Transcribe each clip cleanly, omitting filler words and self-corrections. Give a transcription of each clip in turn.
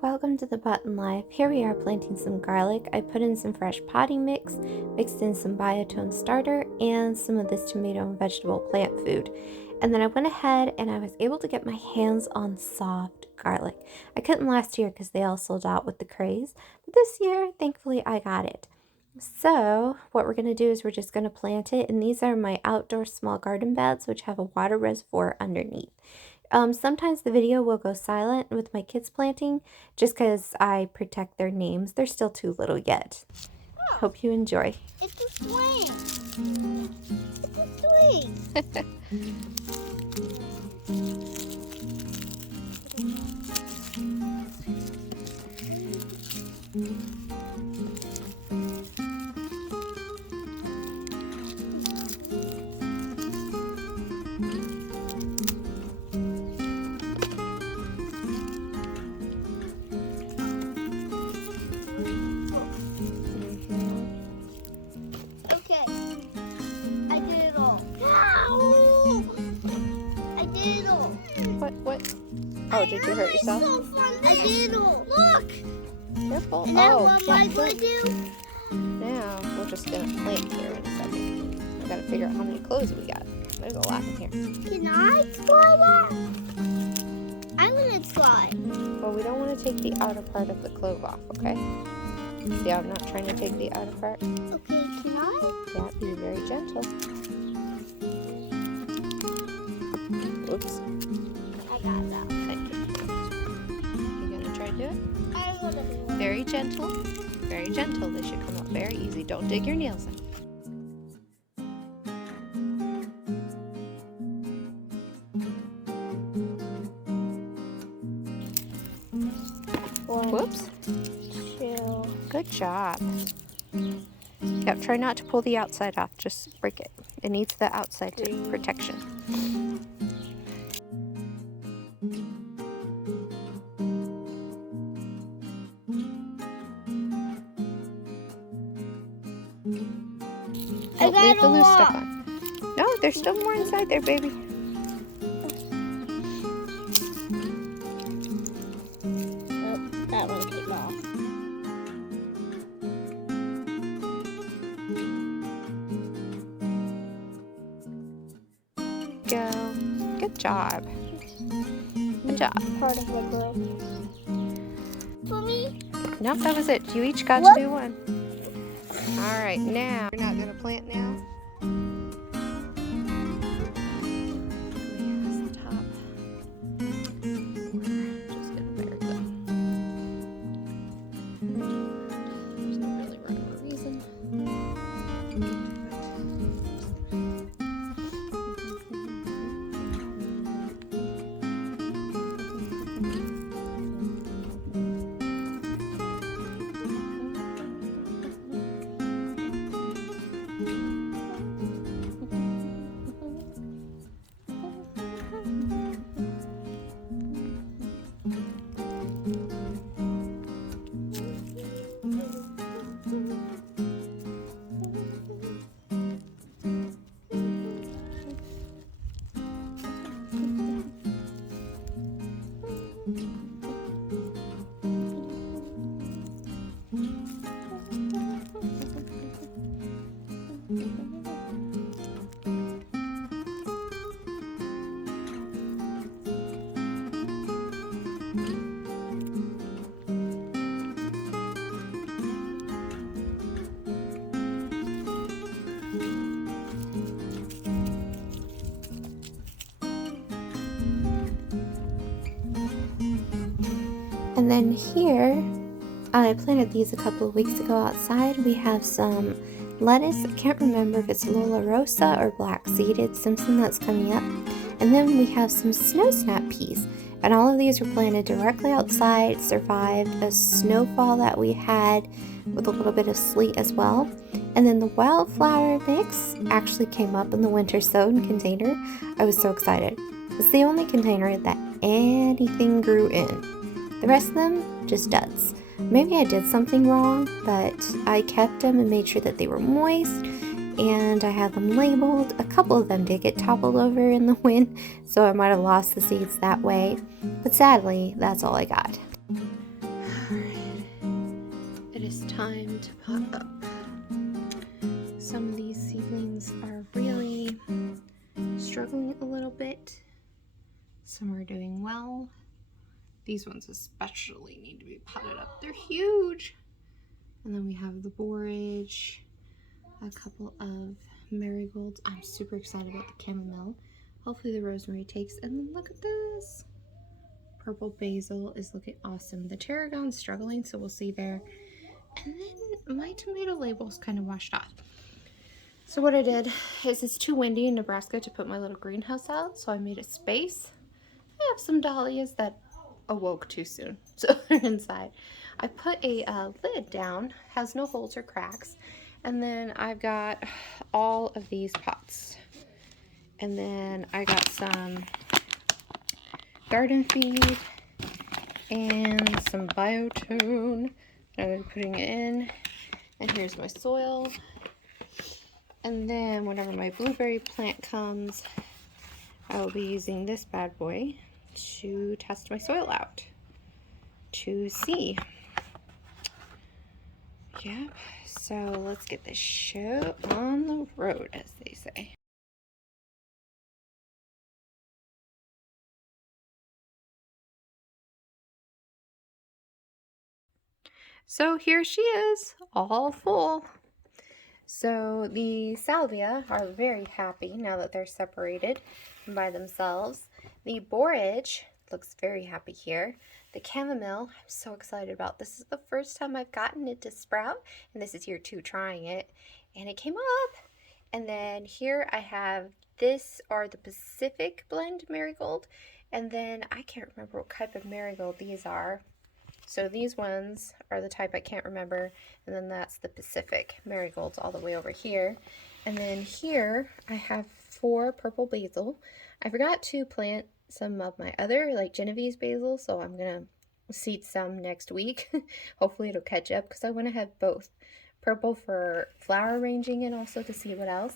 Hello, welcome to the Button Life. Here we are planting some garlic. I put in some fresh potting mix, mixed in some biotone starter, and some of this tomato and vegetable plant food. And then I went ahead and I was able to get my hands on soft garlic. I couldn't last year because they all sold out with the craze, but this year, thankfully, I got it. So what we're going to do is we're just going to plant it, and these are my outdoor small garden beds, which have a water reservoir underneath. Sometimes the video will go silent with my kids planting just because I protect their names. They're still too little yet. Oh, hope you enjoy. It's a swing. It's a swing. Okay, I did it all. Ow! I did it all. What? Oh, did you hurt yourself? So fun. I did it all. Look. Careful. And now Oh, what am I going to do? now we're just going to plant here in a second. I've got to figure out how many cloves we got. There's a lot in here. Can I explore that? I'm going to explore it. Well, we don't want to take the outer part of the clove off, okay? See, I'm not trying to take the outer part. Okay, can I? Yeah, be very gentle. Oops. I got that. Thank you. You gonna try to do it? I'm going to do it. Very gentle. Very gentle. They should come up very easy. Don't dig your nails in. Whoops. 2. Good job. Yep, try not to pull the outside off. Just break it. It needs the outside protection. I Don't got leave the a loose lot. stuff on. No, there's still more inside there, baby. Oh, that one came off. Go. Good job. Good job. Part of the broke. For me? Nope, that was it. You each got What? to do one. All right, now you're not gonna plant now. The top. We're just gonna bury them. There's no really rhyme or reason. And then here, I planted these a couple of weeks ago outside. We have some lettuce. I can't remember if it's Lola Rosa or black seeded, something that's coming up. And then we have some snow snap peas. And all of these were planted directly outside, survived a snowfall that we had with a little bit of sleet as well. And then the wildflower mix actually came up in the winter sown container. I was so excited. It's the only container that anything grew in. The rest of them, just duds. Maybe I did something wrong, but I kept them and made sure that they were moist, and I have them labeled. A couple of them did get toppled over in the wind, so I might have lost the seeds that way, but sadly, that's all I got. time to pot up. Some of these seedlings are really struggling a little bit. Some are doing well. These ones especially need to be potted up. They're huge. And then we have the borage, a couple of marigolds. I'm super excited about the chamomile. Hopefully the rosemary takes. And then look at this. Purple basil is looking awesome. The tarragon's struggling, so we'll see there. And then my tomato label's kind of washed off. So what I did is it's too windy in Nebraska to put my little greenhouse out, so I made a space. I have some dahlias that awoke too soon, so they're inside. I put a lid down, has no holes or cracks, and then I've got all of these pots. And then I got some garden feed and some biotone that I'm putting in. And here's my soil. And then whenever my blueberry plant comes, I will be using this bad boy to test my soil out to see. Yep, so let's get this show on the road, as they say. So here she is, all full. So the salvia are very happy now that they're separated by themselves. The borage looks very happy here. The chamomile, I'm so excited about. This is the first time I've gotten it to sprout, and this is year 2 trying it, and it came up. And then here I have, this are the Pacific blend marigold, and then I can't remember what type of marigold these are. So these ones are the type I can't remember, and then that's the Pacific marigolds all the way over here. And then here I have 4 purple basil. I forgot to plant some of my other like Genovese basil, so I'm gonna seed some next week. Hopefully it'll catch up because I want to have both purple for flower arranging and also to see what else.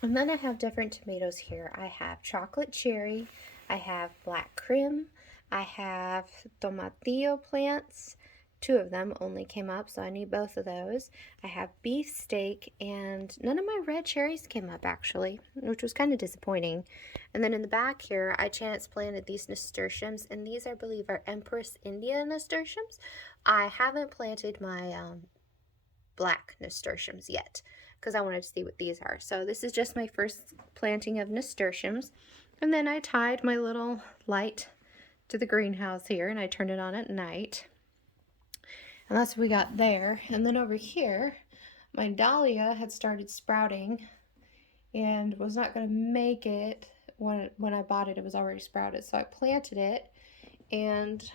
And then I have different tomatoes here. I have chocolate cherry, I have black crim, I have tomatillo plants. 2 of them only came up, so I need both of those. I have beefsteak, and none of my red cherries came up actually, which was kind of disappointing. And then in the back here, I chance planted these nasturtiums, and these I believe are Empress India nasturtiums. I haven't planted my black nasturtiums yet because I wanted to see what these are. So this is just my first planting of nasturtiums. And then I tied my little light to the greenhouse here, and I turned it on at night. And that's what we got there. And then over here, my dahlia had started sprouting and was not going to make it. When I bought it, it was already sprouted. So I planted it, and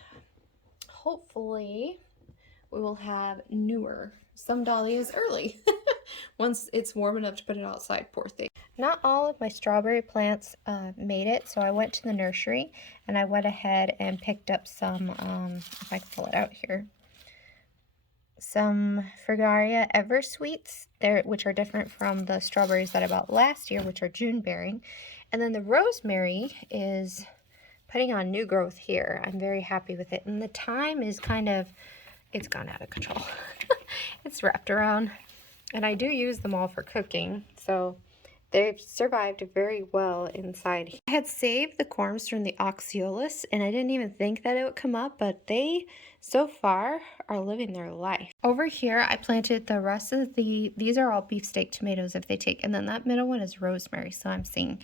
hopefully we will have newer. Some dahlias early once it's warm enough to put it outside, poor thing. Not all of my strawberry plants made it, so I went to the nursery and I went ahead and picked up some, if I can pull it out here, some Fragaria Eversweets, which are different from the strawberries that I bought last year, which are June bearing. And then the rosemary is putting on new growth here. I'm very happy with it. And the thyme is kind of, it's gone out of control. It's wrapped around. And I do use them all for cooking, so they've survived very well inside. I had saved the corms from the Oxyalis, and I didn't even think that it would come up, but they, so far, are living their life. Over here, I planted the rest of these are all beefsteak tomatoes if they take, and then that middle one is rosemary, so I'm seeing.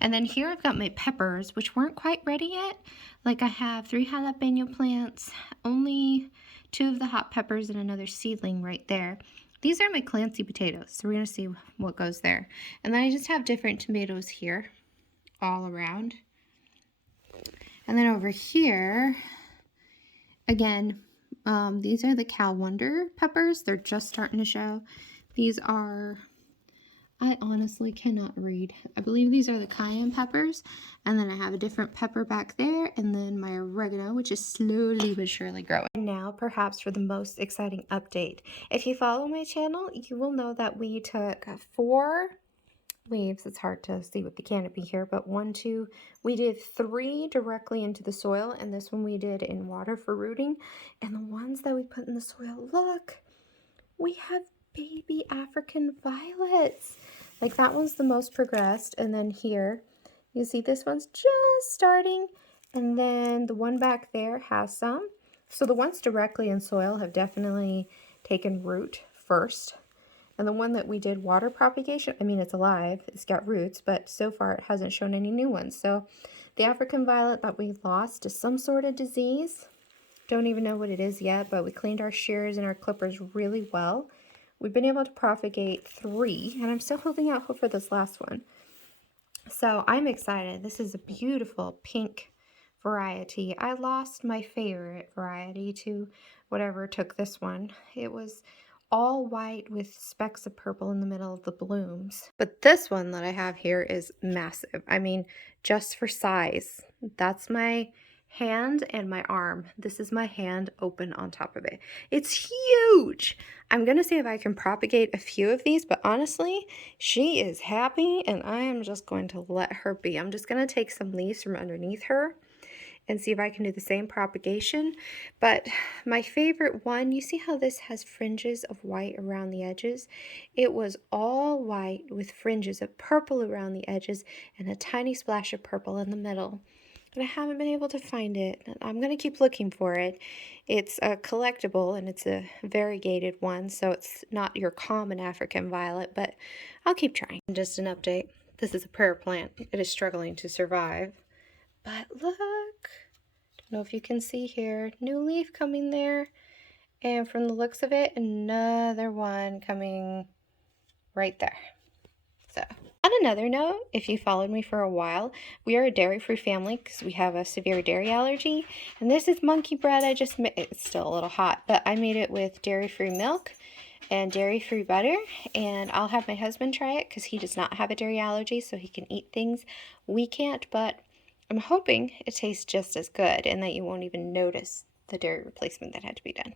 And then here I've got my peppers, which weren't quite ready yet. Like I have 3 jalapeno plants, only 2 of the hot peppers, and another seedling right there. These are my Clancy potatoes, so we're going to see what goes there. And then I just have different tomatoes here all around. And then over here, again, these are the Cal Wonder peppers. They're just starting to show. These are, I honestly cannot read. I believe these are the cayenne peppers. And then I have a different pepper back there. And then my oregano, which is slowly but surely growing. And now, perhaps for the most exciting update. If you follow my channel, you will know that we took 4 leaves. It's hard to see with the canopy here, but 1, 2, we did 3 directly into the soil. And this one we did in water for rooting. And the ones that we put in the soil, look, we have baby African violets. Like that one's the most progressed. And then here, you see this one's just starting. And then the one back there has some. So the ones directly in soil have definitely taken root first. And the one that we did water propagation, I mean, it's alive, it's got roots, but so far it hasn't shown any new ones. So the African violet that we lost to some sort of disease, don't even know what it is yet, but we cleaned our shears and our clippers really well. We've been able to propagate 3, and I'm still holding out hope for this last one. So I'm excited. This is a beautiful pink variety. I lost my favorite variety to whatever took this one. It was all white with specks of purple in the middle of the blooms. But this one that I have here is massive. I mean, just for size. That's my hand and my arm. This is my hand open on top of it. It's huge. I'm gonna see if I can propagate a few of these, but honestly, she is happy and I am just going to let her be. I'm just gonna take some leaves from underneath her and see if I can do the same propagation. But my favorite one, you see how this has fringes of white around the edges? It was all white with fringes of purple around the edges and a tiny splash of purple in the middle. And I haven't been able to find it. I'm going to keep looking for it. It's a collectible and it's a variegated one, so it's not your common African violet, but I'll keep trying. Just an update. This is a prayer plant. It is struggling to survive. But look, don't know if you can see here, new leaf coming there. And from the looks of it, another one coming right there. So, on another note, if you followed me for a while, we are a dairy-free family because we have a severe dairy allergy. And this is monkey bread I just made. It's still a little hot, but I made it with dairy-free milk and dairy-free butter. And I'll have my husband try it because he does not have a dairy allergy, so he can eat things we can't. But I'm hoping it tastes just as good and that you won't even notice the dairy replacement that had to be done.